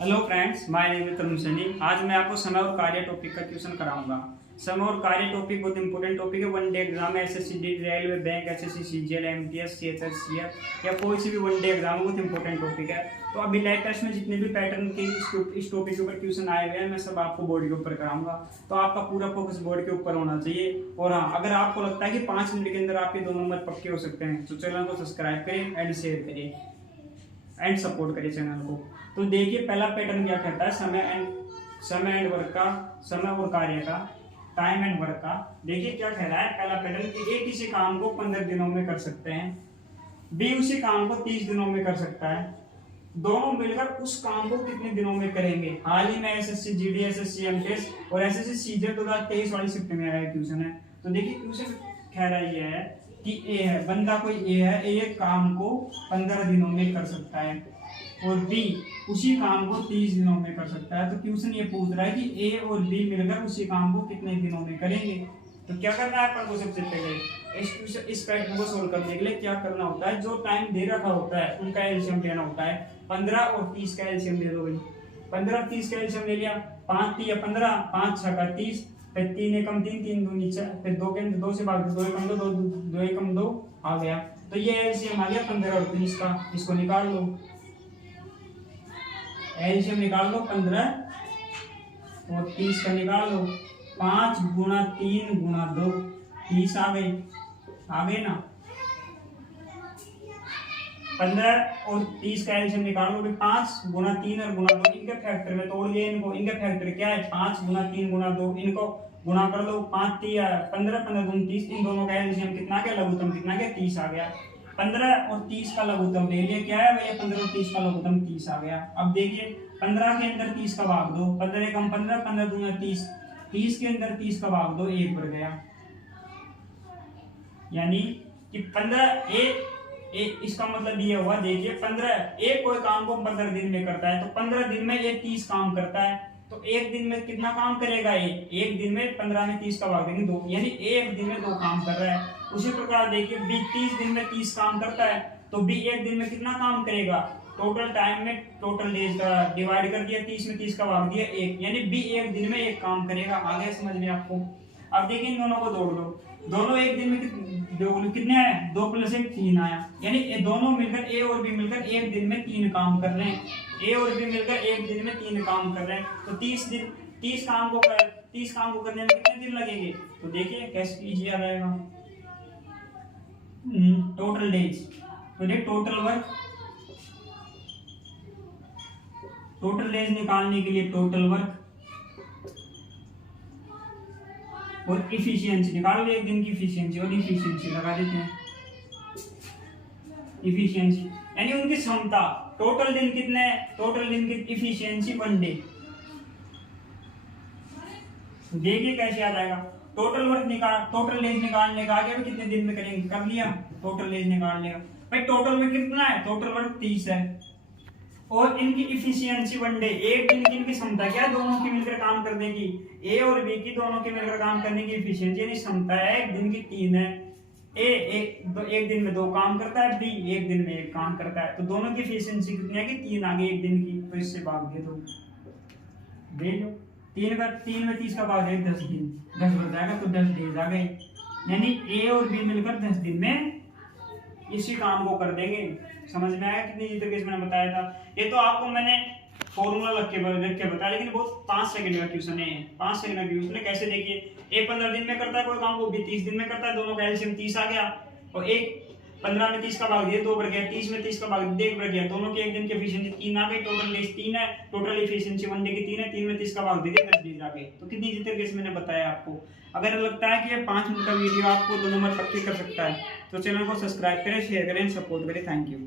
Hello friends, my name is Tarun Saini. आज मैं आपको समय और कार्य टॉपिक का क्वेश्चन कराऊंगा। समय और कार्य टॉपिक बहुत इंपॉर्टेंट टॉपिक है। वन डे एग्जाम है, SSC, railway, bank, SSC, CGL, MTS, CHS, CF या कोई सी भी वन डे एग्जाम बहुत इंपॉर्टेंट टॉपिक है। तो अभी लाइव टेस्ट में जितने भी पैटर्न के इस टॉपिक के ऊपर क्वेश्चन आए हुए हैं, मैं सब आपको बोर्ड के ऊपर कराऊंगा। तो आपका पूरा फोकस बोर्ड के ऊपर होना चाहिए। और हाँ, अगर आपको लगता है कि 5 मिनट के अंदर आपके 2 नंबर पक्के हो सकते हैं तो चैनल को सब्सक्राइब करें एंड शेयर करें एंड सपोर्ट करिए चैनल को। तो देखिए, पहला पैटर्न क्या कहता है, समय एंड वर्क का, समय और कार्य का, टाइम एंड वर्क का। देखिए क्या कह रहा है पहला पैटर्न कि ए किसी काम को 15 दिनों में कर सकते हैं, बी उसी काम को 30 दिनों में कर सकता है। दोनों मिलकर उस काम को कितने दिनों में करेंगे। हाल ही में एसएससी जीडी, एसएससी एमटीएस और एसएससी सीजीएल 2023 वाली शिफ्ट में आया क्वेश्चन है। तो देखिए क्वेश्चन कह रहा ये है कि ए है, बंदा कोई ए है, ए काम को 15 दिनों में कर सकता है और बी उसी काम को 30 दिनों में कर सकता है। तो क्वेश्चन ये पूछ रहा है कि ए और बी मिलकर उसी काम को कितने दिनों में करेंगे। तो क्या करना है अपन को, सबसे पहले इस पैटर्न को सोल्व करने के लिए क्या करना होता है, जो टाइम दे रखा होता है उनका एलसीएम लेना होता है। 15 और 30 का एलसीएम ले लो भाई। 15 और 30 का एलसीएम ले लिया, 5 3 15, 5 6 का 30, फिर 3 एकम 3, 3 दूनी 4, फिर 2 के 2 से भाग 2 एकम 2, 2 एकम 2 आ गया। तो ये एलसीएम आ गया 15 और 30 का। इसको निकाल लो, एलसीएम निकाल लो 15 और 30 का निकाल लो। 5 गुणा 3 गुणा 2, 30 आ गए ना। 15 और 30 का एलसीएम निकालो। 5 गुणा 3 और गुणा 2 इनके फैक्टर में तोड़ लिए इनको। इनके फैक्टर क्या है, 5 गुणा 3 गुणा 2, इनको गुणा कर लो। 5 3 15, 15 दूनी 30, इन दोनों का एलसीएम कितना गया, लघुत्तम कितना गया, 30 आ गया। 15 और 30 का लघुत्तम ले लिया, क्या है भैया, 15 और 30 का लघुत्तम 30 आ गया। अब देखिए 15 के अंदर 30 का भाग दो, 15 कम 15, 15 दूना 30, 30 के अंदर 30 का भाग दो, 1 बढ़ गया। यानी कि 15 इसका मतलब ये हुआ, देखिए 15 एक कोई काम को 15 दिन में करता है तो 15 दिन में ये 30 काम करता है। तो एक दिन में कितना काम करेगा ये, एक दिन में 15 में 30 का भाग देंगे 2, यानी एक दिन में 2 काम कर रहा है। उसी प्रकार देखिए बी 30 दिन में 30 काम करता है तो बी एक दिन में कितना काम करेगा, टोटल टाइम में टोटल डेज का डिवाइड कर दिया, 30 में 30 का भाग दिया 1, यानी बी एक दिन में 1 काम करेगा। आगे समझ में आपको। अब देखिए इन दोनों को जोड़ लो, दोनों एक दिन में कितने आए, 2 + 1 3 आया। यानी दोनों मिलकर ए और बी मिलकर एक दिन में 3 काम कर रहे हैं। ए और बी मिलकर एक दिन में 3 काम कर रहे हैं। तो 30 काम को करने में कितने दिन लगेंगे। तो देखिए कैसे इजी आ जाएगा, टोटल डेज। तो देखिए टोटल डेज निकालने के लिए टोटल वर्क और इफिशियंसी निकाल लो, एक दिन की इफिशियंसी और इफिशियंसी लगा देते हैं। इफिशियंसी यानी उनकी क्षमता, टोटल दिन कितने, टोटल दिन की इफिशियंसी 1 डे। देखिए कैसे आ जाएगा, टोटल वर्क निकाल, टोटल डेज निकालने का आगे भी कितने दिन में करेंगे, कर लिया टोटल डेज निकालने का। भाई टोटल में कितना है, टोटल वर्क 30 है और इनकी इफिशियंसी 1 डे। एक दिन की इनकी क्षमता क्या है, दोनों की मिलकर काम करने की, ए और बी की दोनों की मिलकर काम करने की इफिशियंसी यानी क्षमता है, एक दिन की 3 है। ए एक दिन में 2 काम करता है, बी एक दिन में 1 काम करता है। तो दोनों की इफिशियंसी कितनी है कि 3 आ गई एक दिन की। तो इससे भाग दे दो, दे लो 3 में 30 का भाग दे 10 दिन, 10 बच जाएगा तो 10 डेज आ गए। यानी ए और बी मिलकर 10 दिन में इसी काम को कर देंगे। समझ में आया कितनी तरीके से मैंने बताया था। ये तो आपको मैंने फॉर्मूला लिख के बताया, लेकिन बहुत 5 सेकंड का क्वेश्चन है। 5 सेकंड का क्वेश्चन है। कैसे देखिए, ए 15 दिन में करता है कोई काम, वो भी 30 दिन में करता है, दोनों का एलसीएम 30 आ गया। और एक 15 में 30 का भाग दिया 2 बढ़ गया, 30 में 30 का भाग दिया 1 बढ़ गया, दोनों की एक दिन की एफिशिएंसी 3 आ गई। टोटल डेज 3 है, टोटल एफिशिएंसी 1 डे की 3 है, 3 में 30 का भाग दिया 10 डेज आ गए। तो कितनी तरीके से मैंने बताया आपको। अगर लगता है कि ये 5 मिनट का वीडियो आपको 2 नंबर पक्के कर सकता है तो चैनल को सब्सक्राइब करें, शेयर करें, सपोर्ट करें। Thank you.